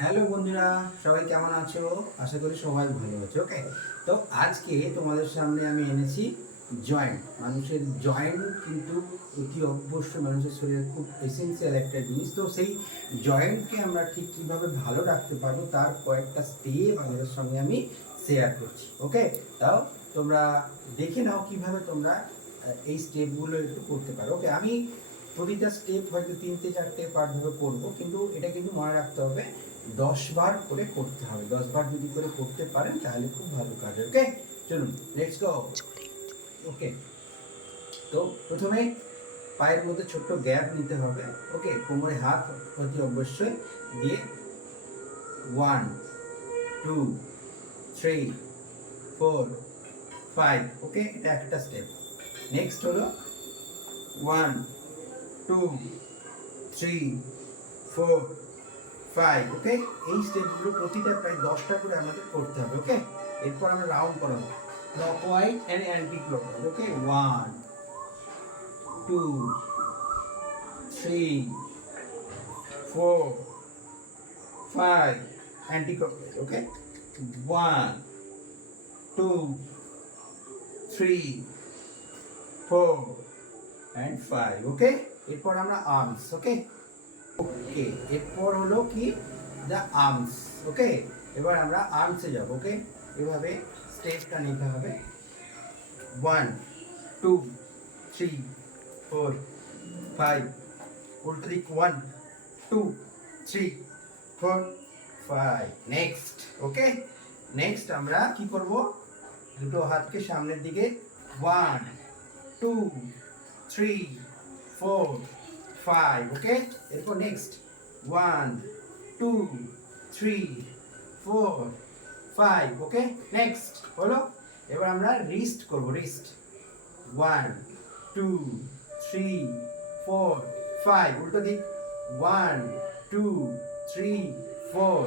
Hello বন্ধুরা, সবাই কেমন আছো? আশা করি সবাই ভালো আছো। ওকে, তো আজকে তোমাদের সামনে আমি এনেছি জয়েন্ট। মানুষের জয়েন্ট কিন্তু অতি অবশ্যই মানুষের শরীরে খুব এসেন্সিয়াল একটা জিনিস। তো সেই জয়েন্টকে আমরা ঠিক কীভাবে ভালো রাখতে পারবো তার কয়েকটা স্টেপ আমাদের সঙ্গে আমি শেয়ার করছি। ওকে, তাও তোমরা দেখে নাও কীভাবে তোমরা এই স্টেপগুলো একটু করতে পারো। ওকে, আমি প্রতিটা স্টেপ হয়তো 3-4টে পার্টভাবে করবো, কিন্তু এটা কিন্তু মনে রাখতে হবে 10 বার করে করতে হবে। 10 বার যদি করে করতে পারেন তাহলে খুব ভালো কাজ। ওকে, চলুন লেটস গো। ওকে, তো প্রথমে পায়ের মধ্যে ছোট্ট গ্যাপ নিতে হবে। ওকে, কোমরে হাত অতি অবশ্যই দিয়ে 1 2 3 4 5। ওকে, এটা একটা স্টেপ। নেক্সট হলো 1 2 3 4 5। ওকে, এই স্টেপগুলো প্রতিটা প্রায় 10টা করে আমাদের করতে হবে। ওকে, এরপর আমরা রাউন্ড করাবো, clockwise and anti clockwise. Okay, 1 2 3 4 5 anti clockwise. Okay, 1 2 3 4 and 5। Okay, এরপর আমরা আর্মস। ওকে ওকে, এরপর হলো কি দ্য আর্মস। ওকে, এবার আমরা আর্মসে যাব। ওকে, এভাবে স্টেপটা নিতে হবে, 1 2 3 4 5। উল্টো দিক 1 2 3 4 5। নেক্সট। ওকে, নেক্সট আমরা কি করব, দুটো হাতকে সামনের দিকে 1 2 3 4 5। ওকে, এরপর নেক্সট 1 2 3 4 5। ওকে, নেক্সট হলো এবার আমরা রিস্ট করব। রিস্ট 1 2 3 4 5। উল্টো দিক 1 2 3 4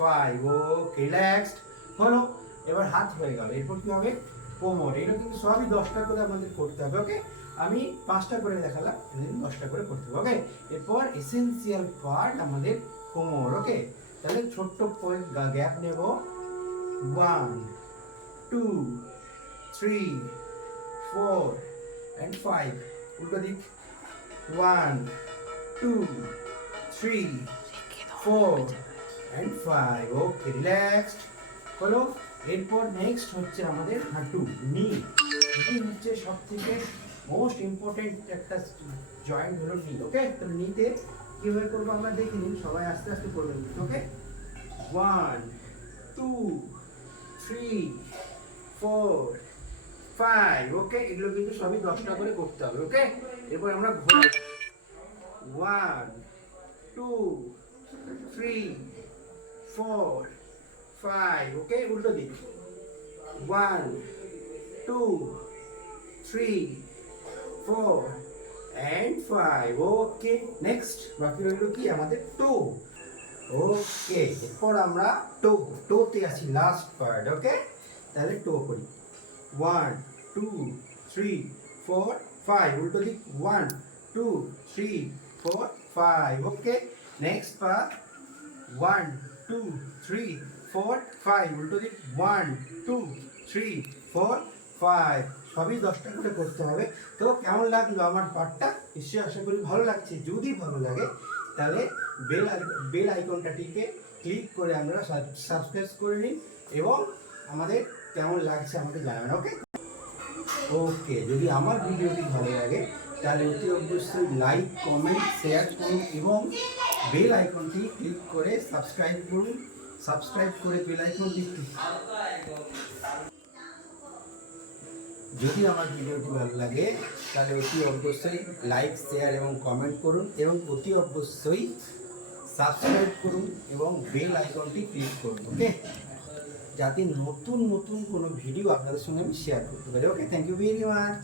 5। ওকে, রিল্যাক্সড হলো। এবার হাত হয়ে গেল। এরপর কি হবে, কোমর। এটা কিন্তু সবই 10টা করে আমাদের করতে হবে। ওকে, আমি 5টা করে দেখালাম, 10টা করে করতে হবে। ওকে, এরপর এসেন্সিয়াল পার্ট আমাদের কোমর। ওকে, তাহলে ছোট্ট গ্যাপ নেব, 1 2 3 4 and 5। উল্টো দিক 1 2 3 4 and 5। ওকে, রিল্যাক্সড হলো। এরপর নেক্সট হচ্ছে আমাদের হাঁটু, নি। নি হচ্ছে সব থেকে মোস্ট ইম্পর্টেন্ট একটা জয়েন্ট হলো নি। ওকে, তো নিতে কিভাবে করবো আমরা দেখে নিন, সবাই আস্তে আস্তে করবেন। ওকে, 1 2 3 4 5। ওকে, এগুলো কিন্তু সবই 10টা করে করতে হবে। ওকে, এরপর আমরা ঘোরাবো, 1 2 3 4 5। ওকে, উল্টো দিক 1 2 3 4 and 5। ওকে, নেক্সট বাকি রইল কি আমাদের টো। ওকে, এরপর আমরা টোতে আছি, লাস্ট পার্ট। ওকে, তাহলে টো করি, 1 2 3 4 5। উল্টো দিক 1 2 3 4 5। ওকে, নেক্সট পার্ট 1 2 3 4 5। উল্টো দিক 1 2 3 4 5। সবই 10টা করে করতে হবে। তো কেমন লাগলো আমার পার্টটা? নিশ্চয়ই আশা করি ভালো লাগছে। যদি ভালো লাগে তাহলে বেল আইকনটাটিকে ক্লিক করে আমরা সাবস্ক্রাইব করে নিন এবং আমাদের কেমন লাগছে আমাকে জানাবেন। ওকে ওকে, যদি আমার ভিডিওটি ভালো লাগে তাহলে অতি অবশ্যই লাইক কমেন্ট শেয়ার করুন এবং বেল আইকনটি ক্লিক করে সাবস্ক্রাইব করুন। সাবস্ক্রাইব করে বেল আইকনটি যদি আমার ভিডিওটি ভালো লাগে তাহলে অতি অবশ্যই লাইক শেয়ার এবং কমেন্ট করুন এবং অতি অবশ্যই সাবস্ক্রাইব করুন এবং বেল আইকনটি ক্লিক করুন। ওকে, যাতে নতুন নতুন কোনো ভিডিও আপনাদের সঙ্গে আমি শেয়ার করতে পারি। ওকে, থ্যাংক ইউ ভেরি মাচ।